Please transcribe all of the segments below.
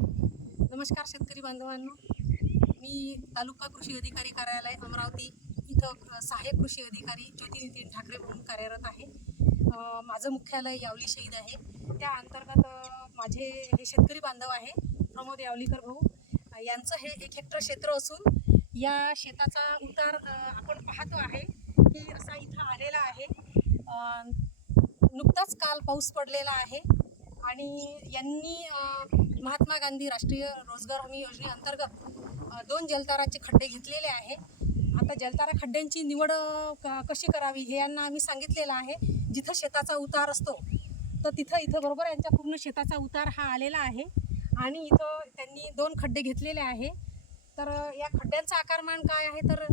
नमस्कार शेतकरी बांधवांनो. मी तालुका कृषी अधिकारी कार्यालय अमरावती इथं सहाय्यक कृषी अधिकारी ज्योती नितीन ठाकरे म्हणून कार्यरत आहे. माझं मुख्यालय यावली शहीद आहे. त्या अंतर्गत माझे हे शेतकरी बांधव आहे प्रमोद यावलीकर भाऊ. यांचं हे एक हेक्टर क्षेत्र असून या शेताचा उतार आपण पाहतो आहे की असा इथं आलेला आहे. नुकताच काल पाऊस पडलेला आहे आणि यांनी महात्मा गांधी राष्ट्रीय रोजगार हमी योजनेअंतर्गत दोन जलताराचे खड्डे घेतलेले आहे. आता जलतारा खड्ड्यांची निवड क- कशी करावी हे यांना आम्ही सांगितलेलं आहे. जिथं शेताचा उतार असतो तर तिथं इथं बरोबर यांच्या पूर्ण शेताचा उतार हा आलेला आहे. आणि इथं त्यांनी दोन खड्डे घेतलेले आहे. तर या खड्ड्यांचा आकारमान काय आहे? तर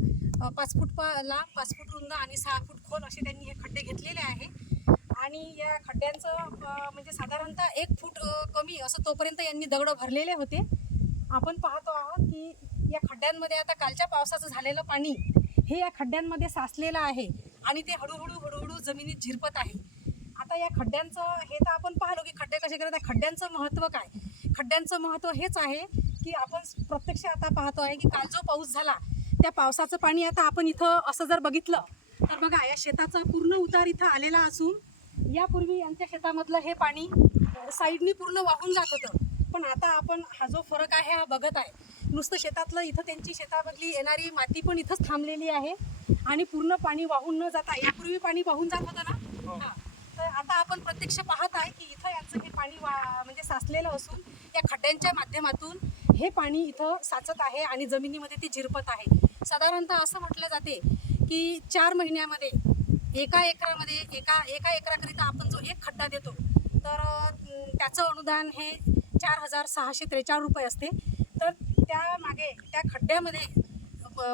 पाच फूट पा लांब पाच फूट रुंद आणि सहा फूट खोल असे त्यांनी हे खड्डे घेतलेले आहे. खड्ड्यांचं म्हणजे साधारणतः एक फूट कमी असं तोपर्यंत यांनी दगडं भरलेले होते. आपण पाहतो आहोत की या खड्ड्यांमध्ये आता कालच्या पावसाचं झालेलं पाणी हे या खड्ड्यांमध्ये साचलेलं आहे आणि ते हळूहळू हळूहळू जमिनीत झिरपत आहे. आता या खड्ड्यांचं हे तर आपण पाहलो की खड्डे कसे करत आहे खड्ड्यांचं महत्त्व काय? खड्ड्यांचं महत्त्व हेच आहे की आपण प्रत्यक्ष आता पाहतो आहे की काल जो पाऊस झाला त्या पावसाचं पाणी आता आपण इथं असं जर बघितलं तर बघा या शेताचा पूर्ण उतार इथं आलेला असून यापूर्वी यांच्या शेतामधलं हे पाणी साईडनी पूर्ण वाहून जात होतं. पण आता आपण हा जो फरक आहे हा बघत आहे. नुसतं शेतातलं इथं त्यांची शेतामधली येणारी माती पण इथंच थांबलेली आहे. आणि पूर्ण पाणी वाहून न जाता यापूर्वी पाणी वाहून जात होतं ना? हा. तर आता आपण प्रत्यक्ष पाहत आहे की इथं यांचं हे पाणी वा म्हणजे साचलेलं असून या खड्ड्यांच्या माध्यमातून हे पाणी इथं साचत आहे आणि जमिनीमध्ये ते झिरपत आहे. साधारणतः असं म्हटलं जाते की चार महिन्यामध्ये एका एकरामध्ये एका एका एकराकरिता आपण जो एक खड्डा देतो तर त्याचं अनुदान हे चार हजार सहाशे त्रेचाळीस रुपये असते. तर त्यामागे त्या खड्ड्यामध्ये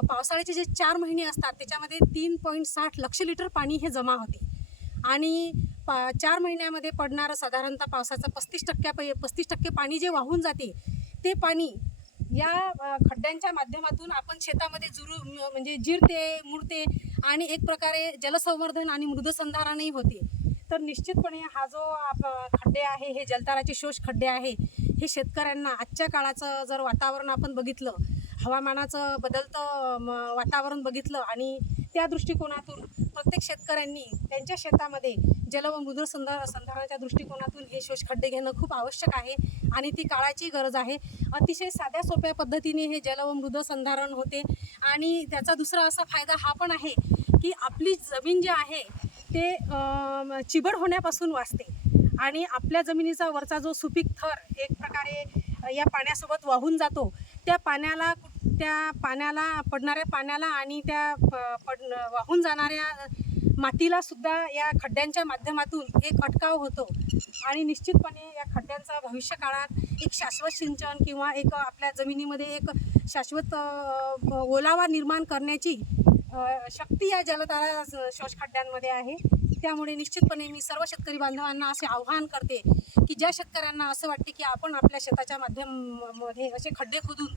पावसाळ्याचे जे चार महिने असतात त्याच्यामध्ये तीन पॉईंट साठ लक्ष लिटर पाणी हे जमा होते. आणि पा चार महिन्यामध्ये पडणारं साधारणतः पावसाचं पस्तीस टक्क्या पस्तीस टक्के पाणी जे वाहून जाते ते पाणी या खड्ड्यांच्या माध्यमातून आपण शेतामध्ये जुरू म्हणजे जिरते मुरते आणि एक प्रकारे जलसंवर्धन आणि मृदसंधारणही होते. तर निश्चितपणे हा जो आप खड्डे आहे हे जलताराचे शोष खड्डे आहे हे शेतकऱ्यांना आजच्या काळाचं जर वातावरण आपण बघितलं हवामानाचं बदलतं वातावरण बघितलं आणि त्या दृष्टिकोनातून प्रत्येक शेतकऱ्यांनी त्यांच्या शेतामध्ये जल व मृद संधार संधारणाच्या दृष्टिकोनातून हे शोष खड्डे घेणं खूप आवश्यक आहे आणि ती काळाची गरज आहे. अतिशय साध्या सोप्या पद्धतीने हे जल व मृद संधारण होते आणि त्याचा दुसरा असा फायदा हा पण आहे की आपली जमीन जी आहे ते चिबड होण्यापासून वाचते आणि आपल्या जमिनीचा वरचा जो सुपीक थर एक प्रकारे या पाण्यासोबत वाहून जातो त्या पाण्याला त्या पाण्याला पडणाऱ्या पाण्याला आणि त्या प- पड वाहून जाणाऱ्या मातीला सुद्धा या खड्ड्यांच्या माध्यमातून एक अटकाव होतो. आणि निश्चितपणे या खड्ड्यांचा भविष्य काळात एक शाश्वत सिंचन किंवा एक आपल्या जमिनीमध्ये एक शाश्वत ओलावा निर्माण करण्याची शक्ती या जलतारा शोष खड्ड्यांमध्ये आहे. त्यामुळे निश्चितपणे मी सर्व शेतकरी बांधवांना असे आव्हान करते की ज्या शेतकऱ्यांना असं वाटते की आपण आपल्या शेताच्या माध्यममध्ये असे खड्डे खोदून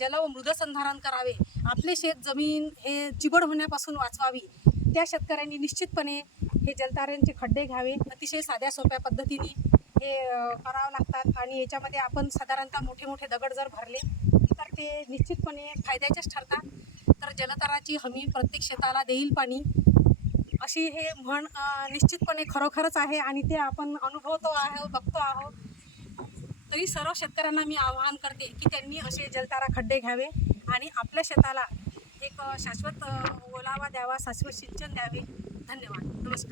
जल व मृदसंधारण करावे. आपले शेत जमीन हे चिबड होण्यापासून वाचवावी. त्या शेतकऱ्यांनी निश्चितपणे हे जलताऱ्यांचे खड्डे घ्यावे. अतिशय साध्या सोप्या पद्धतीने हे करावं लागतात आणि याच्यामध्ये आपण साधारणतः मोठे मोठे दगड जर भरले तर ते निश्चितपणे फायद्याचेच ठरतात. तर जलताराची हमी प्रत्येक शेताला देईल पाणी. अशी हे म्हण निश्चितपणे खरोखरच आहे आणि ते आपण अनुभवतो आहोत बघतो आहोत तरी सर्व शेतकऱ्यांना मी आवाहन करते की त्यांनी असे जलतारा खड्डे घ्यावे आणि आपल्या शेताला एक शाश्वत ओलावा द्यावा शाश्वत सिंचन द्यावे. धन्यवाद. नमस्कार.